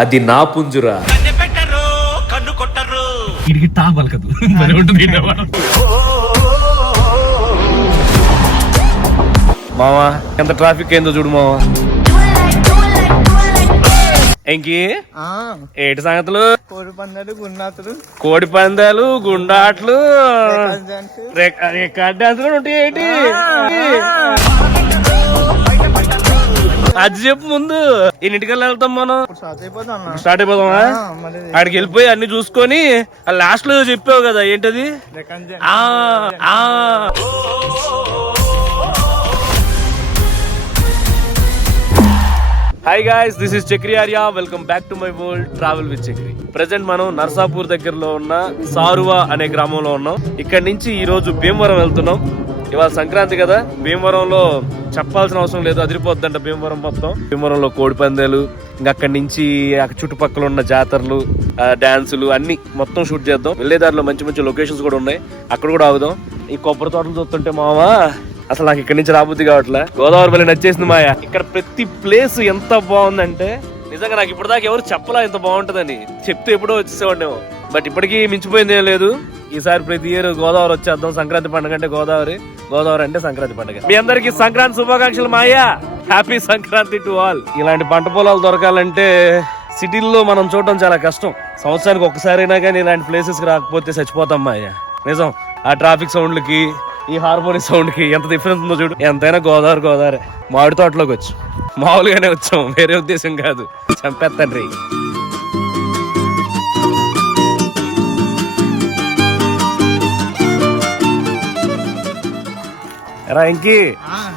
అది నా పుంజురా. మావా ఎంత ట్రాఫిక్ అయిందో చూడు మావా. ఇంకి ఏటి సంగతులు? కోడి పందాలు, గుండాట్లు, రికార్డ్ డాన్సులు ఉంటాయి. ఏంటి అది చెప్పు ముందు. ఎన్నింటికల్లా వెళ్తాం మనం? స్టార్ట్ అయిపోదామా? ఆడికి వెళ్ళిపోయి అన్ని చూసుకొని లాస్ట్ లో చెప్పావు కదా ఏంటది? Hi guys, this is Chakri Arya. Welcome back to my world travel with Chakri. Present మనం నర్సాపూర్ దగ్గరలో ఉన్న సారువా అనే గ్రామంలో ఉన్నాం. ఇక్కడ నుంచి ఈ రోజు భీమవరం వెళ్తున్నాం. ఇవాళ సంక్రాంతి కదా, భీమవరంలో చెప్పాల్సిన అవసరం లేదు, అదిరిపోద్దంట భీమవరం మొత్తం. భీమవరంలో కోడి పందాలు, ఇంకా అక్కడి నుంచి చుట్టుపక్కల ఉన్న జాతరలు, డాన్సులు అన్ని మొత్తం షూట్ చేద్దాం. వెళ్ళేదారిలో మంచి మంచి లొకేషన్స్ కూడా ఉన్నాయి, అక్కడ కూడా ఆగుదాం. ఈ కొబ్బరి తోటలు చూస్తుంటే మావా అసలు నాకు ఇక్కడి నుంచి రాబుద్ది కావట్లే. గోదావరి వల్ల నచ్చేసింది మాయా. ఇక్కడ ప్రతి ప్లేస్ ఎంత బాగుందంటే నిజంగా నాకు ఇప్పటిదాకా ఎవరు చెప్పలా ఎంత బాగుంటుందని. చెప్తే ఎప్పుడో వచ్చేసేవాడేమో, బట్ ఇప్పటికీ మించిపోయింది ఏం లేదు. ఈసారి ప్రతి ఇయర్ గోదావరి వచ్చేద్దాం. సంక్రాంతి పండుగ అంటే గోదావరి, గోదావరి అంటే సంక్రాంతి పండుగ. మీ అందరికి సంక్రాంతి శుభాకాంక్షలు మాయా. Happy Sankranti to all. ఇలాంటి పంట పొలాలు దొరకాలంటే సిటీల్లో మనం చూడటం చాలా కష్టం. సంవత్సరానికి ఒక్కసారైనా కానీ ఇలాంటి ప్లేసెస్ కి రాకపోతే చచ్చిపోతాం మాయా. నిజం. ఆ ట్రాఫిక్ సౌండ్లకి, ఈ హార్మోనిక్ సౌండ్ కి ఎంత డిఫరెన్స్ ఉందో చూడు. ఎంతైనా గోదావరి గోదావరి. మామిడి తోటలోకి వచ్చాం, మామూలుగానే వచ్చాం, వేరే ఉద్దేశం కాదు. చంపేస్తాను. రా ఇంకి,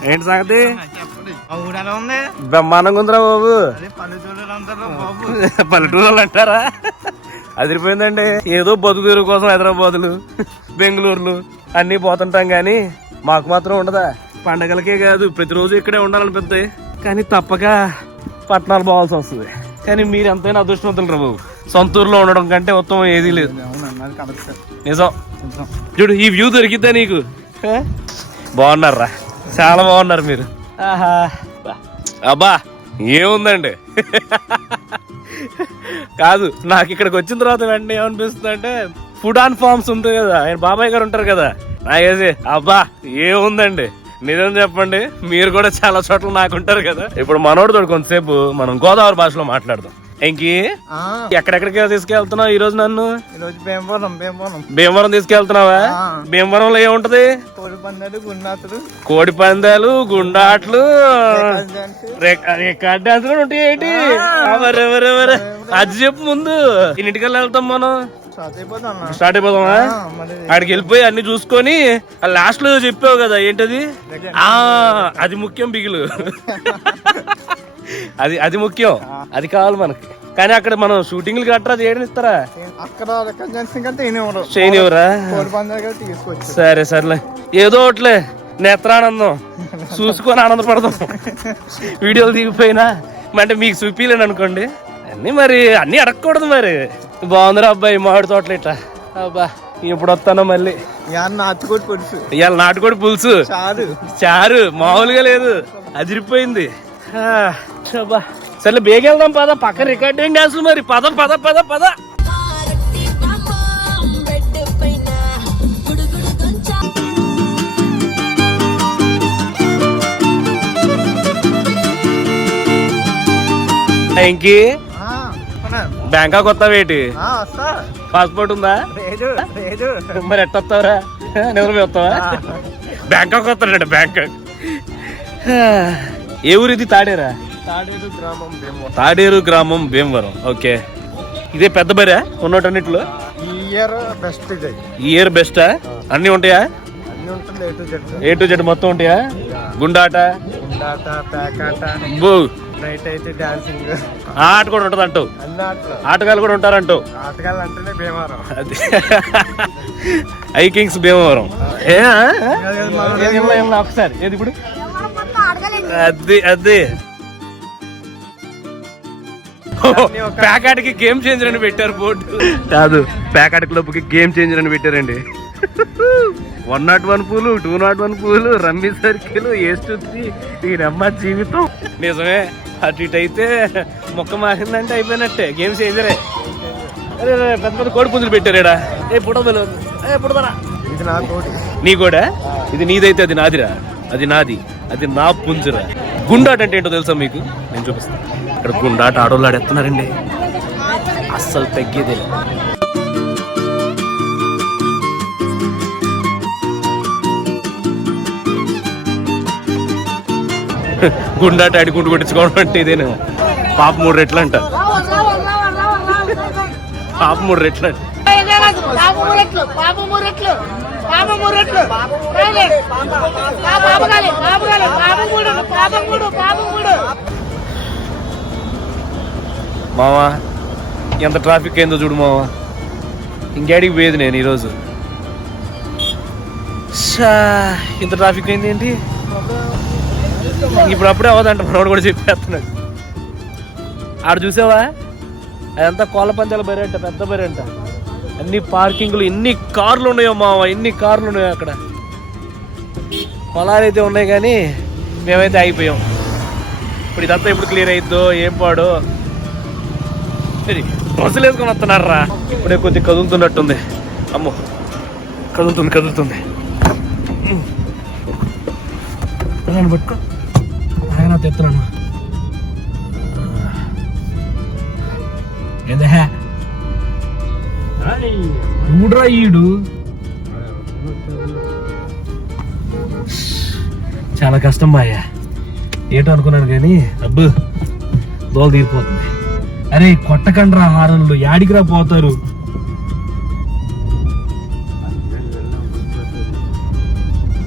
ఏంటి సంగతి? బ్రహ్మాండంగా ఉందిరా బాబు. పల్లెటూరు అంటారా? అదిరిపోయిందండి. ఏదో బతుకురు కోసం హైదరాబాదులు, బెంగళూరులు అన్ని పోతుంటాం గానీ మాకు మాత్రం ఉండదా? పండగలకే కాదు ప్రతిరోజు ఇక్కడే ఉండాలనిపిస్తాయి, కానీ తప్పక పట్టణాలు పోవాల్సి వస్తుంది. కానీ మీరు ఎంతైనా అదృష్టవంతులు రా బాబు. సొంతూరులో ఉండడం కంటే ఉత్తమం ఏదీ లేదు. నిజం. చూడు, ఈ వ్యూ దొరికిద్దా నీకు? బాగున్నారా? చాలా బాగున్నారు మీరు. ఆహా అబ్బా ఏముందండి. కాదు, నాకు ఇక్కడికి వచ్చిన తర్వాత వెంటనే ఏమనిపిస్తుంది అంటే, ఫుడ్ ఆన్ ఫార్మ్స్ ఉంటుంది కదా, ఆయన బాబాయ్ గారు ఉంటారు కదా, నాకేసి అబ్బా ఏముందండి. నిజం చెప్పండి, మీరు కూడా చాలా చోట్ల నాకుంటారు కదా. ఇప్పుడు మనోడితో కొంతసేపు మనం గోదావరి భాషలో మాట్లాడదాం. ఇంకి ఎక్కడెక్కడికి తీసుకెళ్తున్నావు ఈ రోజు? నన్ను భీమవరం తీసుకెళ్తున్నావా? భీమవరంలో ఏముంటది? కోడి పందాలు, గుండాట్లు, రికార్డ్ డాన్సులు ఉంటాయి. ఏంటి అది చెప్పు ముందు. ఎన్నింటికల్లా వెళ్తాం మనం? స్టార్ట్ అయిపోదామా? ఆడికి వెళ్ళిపోయి అన్ని చూసుకొని లాస్ట్ లో చెప్పావు కదా ఏంటది? అది ముఖ్యం బిగులు. అది ముఖ్యం, అది కావాలి మనకి. కానీ అక్కడ మనం షూటింగ్లు గట్రా చేయడం ఇస్తారా? చేయనివరా? సరే సర్లే, ఏదో ఒకట్లే. నేత్రానందం చూసుకొని ఆనందపడదాం. వీడియోలు దిగిపోయినా అంటే మీకు చూపిలేను అనుకోండి. అన్ని మరి అన్ని అడగకూడదు. మరి బాగుందిరా అబ్బాయి మామిడి తోటలు ఇట్లా. అబ్బా ఎప్పుడు వస్తానో మళ్ళీ. ఇవాళ నాటుకోడి పులుసు చారు మామూలుగా లేదు, అదిరిపోయింది. సరే బేగ వెళ్దాం పద. పక్క రికార్డింగ్ డాన్సులు మరి. పద పద పద పద. ఇంకి బ్యాంకాక్ వస్తావేటి? పాస్పోర్ట్ ఉందా? మరి ఎట్ట వస్తావురా? నిద్రపోయి వస్తావా? బ్యాంకాక్ వస్తాడంట. బ్యాంకాక్. ఏ ఊరు ఇది? తాడేరా? తాడేరు గ్రామం భీమవరం. ఓకే, ఇదే పెద్ద బరే ఉన్నటన్నిట్లో. ఈ ఇయర్ బెస్టా? అన్ని ఉంటాయా? ఏ టు జెడ్ మొత్తం ఉంటాయా? గుండాట, నైట్ అయితే డాన్సింగ్, ఆట కూడా ఉంటది అంటావు. ఆటగాళ్ళు కూడా ఉంటారంటావు. అది ఐ కింగ్స్ భీమవరం. ఒకసారి ఏది ఇప్పుడు? అది ప్యాకాట్కి గేమ్ చేంజర్ అని పెట్టారు బోర్డు. కాదు, ప్యాకాట్ క్లబ్ కి గేమ్ చేంజర్ అని పెట్టారండి. 101 పూలు, 201 పూలు, రమ్మీ సర్కిల్, ఏస్ 2 3. ఈయనమ్మ జీవితం. నిజమే, అటు ఇటు అయితే మొక్క మారిందంటే అయిపోయినట్టే, గేమ్ చేంజరే. అరే పెద్ద పెద్ద కోడి పుంజులు పెట్టారేడా. పుడతారా ఇది నా కోడి. నీ కూడా? ఇది నీదైతే అది నాదిరా, అది నాది, అది నా పుంజురా. గుండాట అంటే ఏంటో తెలుసా మీకు? నేను చూపిస్తాను. ఇక్కడ గుండాట ఆడోళ్ళు ఆడేస్తున్నారండి, అస్సలు తగ్గేదే. గుండాట ఆడుకుంటూ కొట్టించుకోవడం అంటే ఇదేనా? పాప 3 రెట్లు అంట, పాప 3 రెట్లు అంట. మావా ఎంత ట్రాఫిక్ అయిందో చూడు మావా. ఇంకేడికి పోయేది నేను ఈరోజు. ఇంత ట్రాఫిక్ అయింది ఏంటి? ఇప్పుడు అప్పుడే అవ్వదంట, మనోడు కూడా చెప్పేస్తున్నాడు. ఆడ చూసావా, అదంతా కోళ్ళ పంచాల బరి అంట, పెద్ద బరి అంట. అన్ని పార్కింగ్లు, ఎన్ని కార్లు ఉన్నాయో మావా, ఎన్ని కార్లు ఉన్నాయో అక్కడ. పొలాలు అయితే ఉన్నాయి కానీ మేమైతే ఆగిపోయాం. ఇప్పుడు ఇదంతా ఎప్పుడు క్లియర్ అయిద్దో ఏం పాడో. సరే బస్సులు వేసుకొని వస్తున్నారా. ఇప్పుడే కొద్దిగా కదులుతున్నట్టుంది. అమ్మో కదులుతుంది. పట్టుకో, ఆయన తెస్తున్నాను. ఏదే ఊడ్రా ఈడు, చాలా కష్టం మాయా. ఏటో అనుకున్నాను కానీ అబ్బు దోల తీరిపోతుంది. అరే కొట్టకండ్రా హారన్లు, యాడికిరా పోతారు.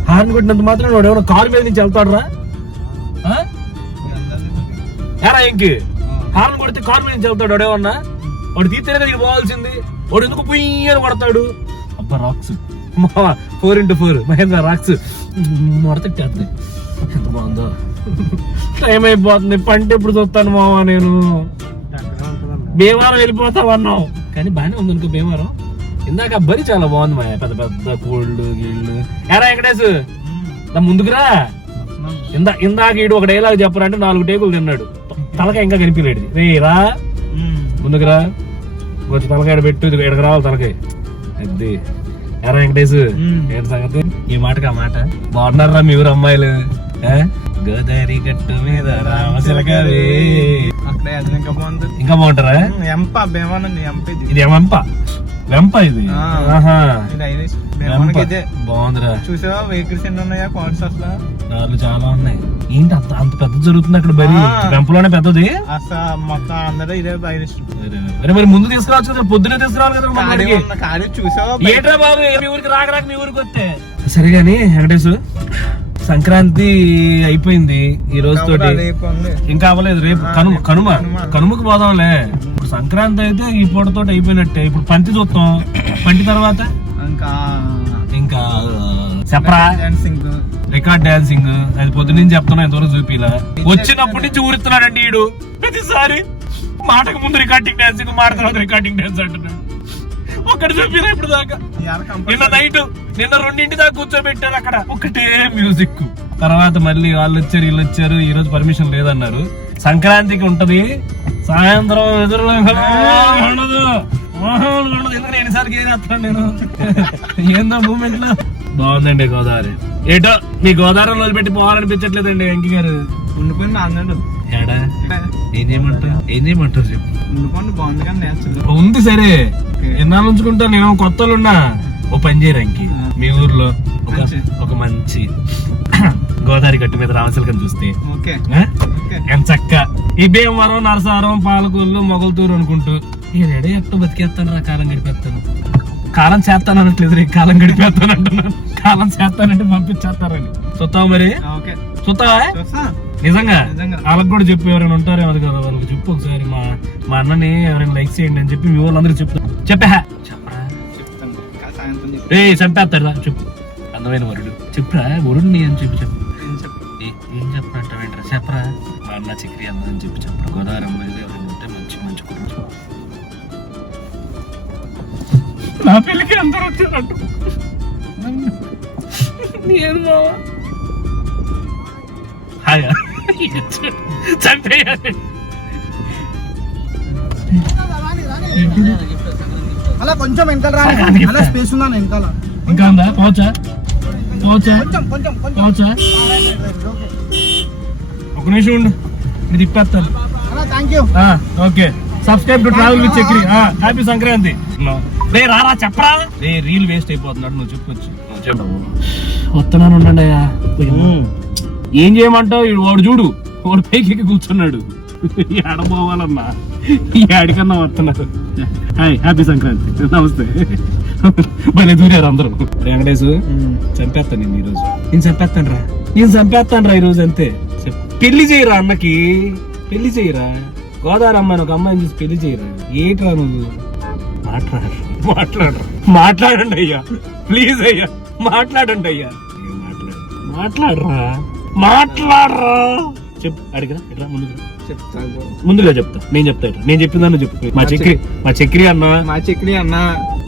హార్న్ కొట్టినంత మాత్రం వాడు ఎవరో కారు మీద నుంచి వెళ్తాడురా. ఏరా ఇంకి హార్న్ కొడితే కారు మీద నుంచి వెళ్తాడు వాడేమన్నా? వాడు తీస్తేనే కదా పోవాల్సింది. వాడు ఎందుకు పుయ్యని కొడతాడు? అబ్బా రాక్స్ 4x4 మహేంద్ర రాక్స్ మొడతట్టేస్తుంది. ఎంత బాగుందో. టైం అయిపోతుంది, పంట ఎప్పుడు చూస్తాను మావా. నేను భీమవరం వెళ్ళిపోతామన్నావు కానీ బాగానే ఉంది అనుకో భీమవరం. ఇందాక బరి చాలా బాగుంది మా, పెద్ద పెద్ద కోళ్ళు గీళ్ళు. ఎరా వెంకటేష్ ముందుకురా. ఇందాక ఈడు ఒక డైలాగ్ చెప్పరంటే 4 టేకులు తిన్నాడు. తలకాయ ఇంకా కనిపించలేడు. రే రా ముందుకురా, కొంచెం తలకాయ పెట్టు, ఎక్కడికి రావాలి తలకాయ. అది ఎరా వెంకటేష్ ఏంటి సంగతి? ఈ మాటకి ఆ మాట. బాగున్నారా మీ ఊరు అమ్మాయిలు? గోదావరి గట్టు మీద రామశిలకవే. ఇంకా బాగుంటారా? ఇది వెంప, వెంప ఇది. బాగుందిరా. చూసావా వెహికల్స్ ఎన్ని ఉన్నాయా? కార్లు చాలా ఉన్నాయి. ఏంటి అంత పెద్ద జరుగుతుంది అక్కడ? బరి వెంపలోనే పెద్దది. అరే మరి ముందు తీసుకురావచ్చు కదా, పొద్దునే తీసుకురావాలి కదా. చూసావా ఏంట్రా బాబు మీ ఊరికి రాక మీ ఊరికి వస్తే సరే గాని. వెంకటేష్ సంక్రాంతి అయిపోయింది ఈ రోజు తోటి, ఇంకా అవ్వలేదు. రేపు కనుమకు పోదాంలే. ఇప్పుడు సంక్రాంతి అయితే ఈ పూటతో అయిపోయినట్టే. ఇప్పుడు పంటి చూస్తాం, పంటి తర్వాత ఇంకా చెప్పరా రికార్డ్ డాన్సింగ్. అది పొద్దున్నుంచి చెప్తున్నా, ఎంతవరకు చూపిలా. వచ్చినప్పటి నుంచి ఊరుతున్నాడండి ఈడు. ప్రతిసారి మాటకు ముందు రికార్డింగ్ డాన్సింగ్, మాట తర్వాత రికార్డింగ్ డాన్స్ అంటున్నాడు. ఒక్కటి చూపిరా ఇప్పుడు దాకా. నిన్న నైట్, నిన్న 2 దాకా కూర్చోబెట్టారు అక్కడ, ఒకటే మ్యూజిక్. తర్వాత మళ్ళీ వాళ్ళు వచ్చారు వీళ్ళు వచ్చారు. ఈ రోజు పర్మిషన్ లేదన్నారు. సంక్రాంతికి ఉంటది సాయంత్రం ఎదురులో ఉండదు. ఎందుకంటే ఎన్నిసార్లు ఏదేస్తాను నేను. ఏందో మూమెంట్ లో బాగుందండి గోదావరి. ఏటో మీ గోదావరి వదిలిపెట్టి పోవాలనిపించట్లేదండి వెంకీ గారు. ఉండిపోయింది అన్నాడు. ఏడా ఏం చేయమంటారు చెప్పు. ఉండిపోండి బాగుంది కానీ ఉంది సరే, ఎన్నాళ్ళు ఉంచుకుంటా. నేను కొత్తలు ఉన్నా. ఓ పని చేయడానికి మీ ఊర్లో ఒక మంచి గోదావరి గట్టు మీద రామశిలకం చూస్తే ఎంత చక్క ఈ భీమవరం, నరసారం, పాలకొల్లు, మొగల్తూరు అనుకుంటూ రెడీ ఎట్టు బతికేస్తాను రా. కాలం గడిపేస్తాను, కాలం చేస్తాను అనట్లేదు, రే కాలం గడిపేస్తాను అంటున్నాను. కాలం చేస్తానంటే పంపించేస్తారని. చూస్తావా మరి? చూస్తావా? నిజంగా వాళ్ళకి కూడా చెప్పు, ఎవరైనా ఉంటారేమో అది కదా వాళ్ళకి చెప్పు ఒకసారి. మా అన్నని ఎవరైనా లైక్ చేయండి అని చెప్పి మీ వాళ్ళందరూ చెప్తాను. చెప్పరా చంపేస్తాడు రా. చెప్పు అందమైన వరుడు చెప్పురా. వరుడిని అని చెప్పి చెప్పు. ఏం చెప్పనంటావేంట్రా? చెప్పరా. మా అన్న చక్రి అన్నదని చెప్పి చెప్పరా. గోదావరి అమ్మాయిలు ఎవరైనా ఉంటే మంచి మంచి కుటుంబం. నా పెళ్ళికి అందరూ వచ్చారంట. నేను బావా చంపేయాలి. అలా కొంచెం వెనకాల రా, అలా స్పేస్ ఉందా వెనకాల? ఇంకా ఉందా? పోవచ్చా? ఒక నిమిషం ఉండు, ఇది తిప్పేస్తాను. Thank you. Okay, subscribe to travel with Chakri. Happy Sankranti. రే రారా, చెప్పరా. రే రీల్ వేస్ట్ అయిపోతున్నాడు, నువ్వు చెప్పొచ్చు. వస్తున్నాను, ఉండండి. ఏం చేయమంటావు? వాడు చూడు, వాడు పైకి ఎక్కి కూర్చున్నాడు. ఆడపోవాలన్నా ఆడికన్నా వస్తున్నారు. Hi, happy Sankranti. నమస్తే. భలే దూరారు అందరూ. వెంకటేశ్, చంపేస్తాను నేను ఈరోజు. నేను చంపేస్తాను రా ఈరోజు, అంతే. పెళ్లి చేయరా అన్నకి, పెళ్లి చేయరా. గోదావరి అమ్మాయిని ఒక అమ్మాయిని చూసి పెళ్లి చేయరా. ఏంట్రా నువ్వు? మాట్లాడండి అయ్యా, ప్లీజ్ అయ్యా, మాట్లాడండి అయ్యా. మాట్లాడరా. చెప్పు, అడిగిరా. ఇట్లా ముందుగా చెప్తా. నేను చెప్తా, నేను చెప్పిందని చెప్పు. మా చక్రి అన్న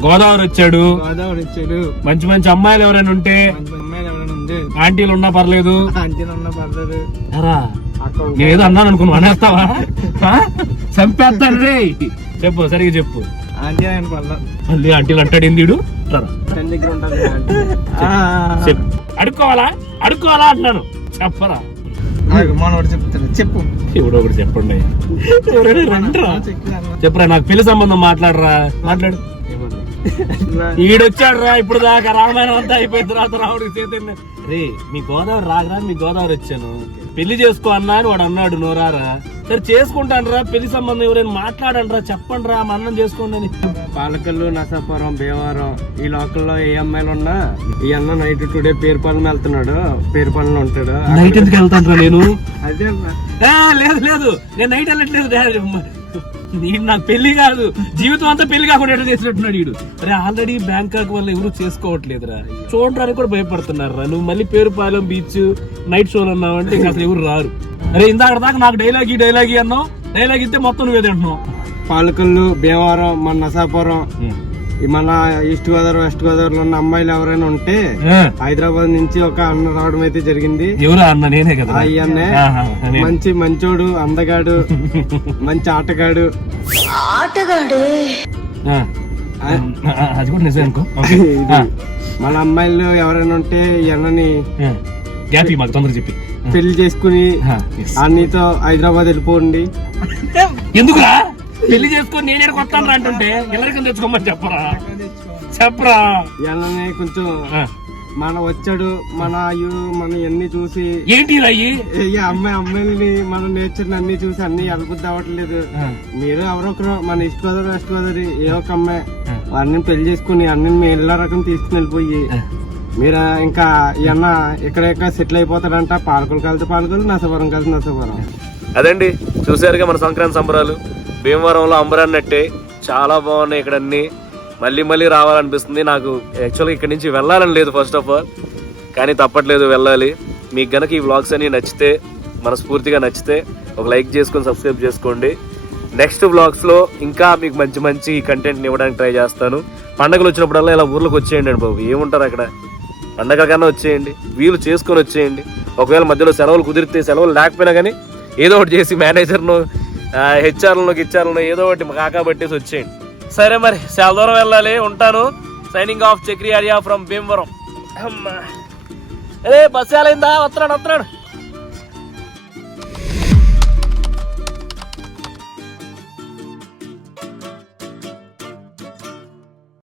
గోదావరి వచ్చాడు. మంచి మంచి అమ్మాయిలు ఎవరైనా ఉంటే, ఆంటీలు ఉన్నా పర్లేదు. నేనేదో అన్నాను అనుకున్నా, అనేస్తావా? చంపేస్తాను రే. చెప్పు, సరిగా చెప్పు. మళ్ళీ ఆంటీలు అంటాడు ఏంది? అడుక్కోవాలా అంటున్నాను, చెప్పరా. చెప్తాడు, చెప్పు. ఎవడో ఒకటి చెప్పండి. చెప్పరా, నాకు పెళ్లి సంబంధం మాట్లాడరా. మాట్లాడు. ఈడొచ్చాడు రా, ఇప్పుడు దాకా రామాయణం అంతా అయిపోయిన తర్వాత రాముడికి చేతి. రే, మీ గోదావరి రాగరా, మీ గోదావరి వచ్చాను, పెళ్లి చేసుకో అన్నా అని వాడు అన్నాడు. నోరారా. సరే చేసుకుంటాను రా, పెళ్లి సంబంధం ఎవరైనా మాట్లాడండి రా, చెప్పండి రా, మా అన్నం చేసుకోండి అని. పాలకల్లు, నసాపురం, భీమవరం ఈ లోకల్లో ఏ అమ్మాయిలు ఉన్నా ఈ అన్న నైట్ టుడే పేరుపాలెం వెళ్తున్నాడు, పేరుపాలెంలో ఉంటాడు. నైట్ ఎందుకు వెళ్తాను రా నేను? అదే లేదు, నేను నైట్ వెళ్ళట్లేదు. నాకు పెళ్లి కాదు, జీవితం అంతా పెళ్లి కాకుండా ఎట్లా చేసినట్టున్నాడు వీడు. అరే, ఆల్రెడీ బ్యాంకాక్ వల్ల ఎవరు చేసుకోవట్లేదురా, చూడడానికి కూడా భయపడుతున్నారా. నువ్వు మళ్ళీ పేరుపాలెం బీచ్ నైట్ షోలు అన్నావు అంటే ఇంకా అసలు ఎవరు రారు. అరే, ఇందాక దాకా నాకు డైలాగ్ అన్నావు, డైలాగ్ ఇస్తే మొత్తం నువ్వే తింటున్నావు. పాలకల్లు, భీమవరం, మన నసాపురం, మన ఈస్ట్ గోదావరి, వెస్ట్ గోదావరిలో ఉన్న అమ్మాయిలు ఎవరైనా ఉంటే హైదరాబాద్ నుంచి ఒక అన్న రావడం అయితే జరిగింది. ఎవరు అన్న? నేనే కదా. అయ్యన్నే మంచోడు, అందగాడు, మంచి ఆటగాడు. అది కూడా నిజం అనుకో. మన అమ్మాయిలు ఎవరైనా ఉంటే ఈ అన్నని మాకు తొందరగా చెప్పి పెళ్లి చేసుకుని అన్నితో హైదరాబాద్ వెళ్ళిపోండి. ఎందుకురా పెళ్లి చేసుకొని నేను ఎక్కడికి వస్తాను అంటుంటే ఎవరికైనా తెచ్చుకోమని చెప్పరా. ఇవన్నీ కొంచెం మన వచ్చాడు, మన ఎన్ని చూసి ఏంటి అమ్మాయిల్ని మన నేచర్ అన్ని చూసి అన్ని అలబుద్ధి అవ్వట్లేదు. మీరు ఎవరొకరు మన ఈస్ట్ గోదావరి, వెస్ట్ గోదావరి ఏ ఒక అమ్మాయి అన్ని పెళ్లి చేసుకుని అన్ని మీ ఇళ్ళ రకం తీసుకుని వెళ్ళిపోయి మీరు ఇంకా ఇవన్న ఇక్కడ సెటిల్ అయిపోతాడంట. పాలకులు కలిసి పాలకులు, నసపురం కలిసి నసపురం. అదండి, చూసారుగా మన సంక్రాంతి సంబరాలు. భీమవరంలో అంబరన్నట్టే చాలా బాగున్నాయి ఇక్కడ అన్ని. మళ్ళీ రావాలనిపిస్తుంది నాకు. యాక్చువల్గా ఇక్కడ నుంచి వెళ్ళాలని లేదు ఫస్ట్ ఆఫ్ ఆల్, కానీ తప్పట్లేదు, వెళ్ళాలి. మీకు గనక ఈ వ్లాగ్స్ అన్ని నచ్చితే, మనస్ఫూర్తిగా నచ్చితే ఒక లైక్ చేసుకొని సబ్స్క్రైబ్ చేసుకోండి. నెక్స్ట్ వ్లాగ్స్లో ఇంకా మీకు మంచి మంచి కంటెంట్ని ఇవ్వడానికి ట్రై చేస్తాను. పండగలు వచ్చినప్పుడల్లా ఇలా ఊర్లోకి వచ్చేయండి అండి బాబు. ఏముంటారు అక్కడ, పండగ కన్నా వచ్చేయండి, వీలు చేసుకొని వచ్చేయండి. ఒకవేళ మధ్యలో సెలవులు కుదిరితే, సెలవులు లేకపోయినా కానీ ఏదో ఒకటి చేసి మేనేజర్ను, హెచ్ఆర్లను ఏదో ఒకటి కాకబట్టేసి వచ్చేయండి. సరే మరి, చాలా దూరం వెళ్ళాలి, ఉంటాను. Signing off, Chakri Arya from Bhimavaram. అదే బస్సు ఎలా వస్తున్నాడు.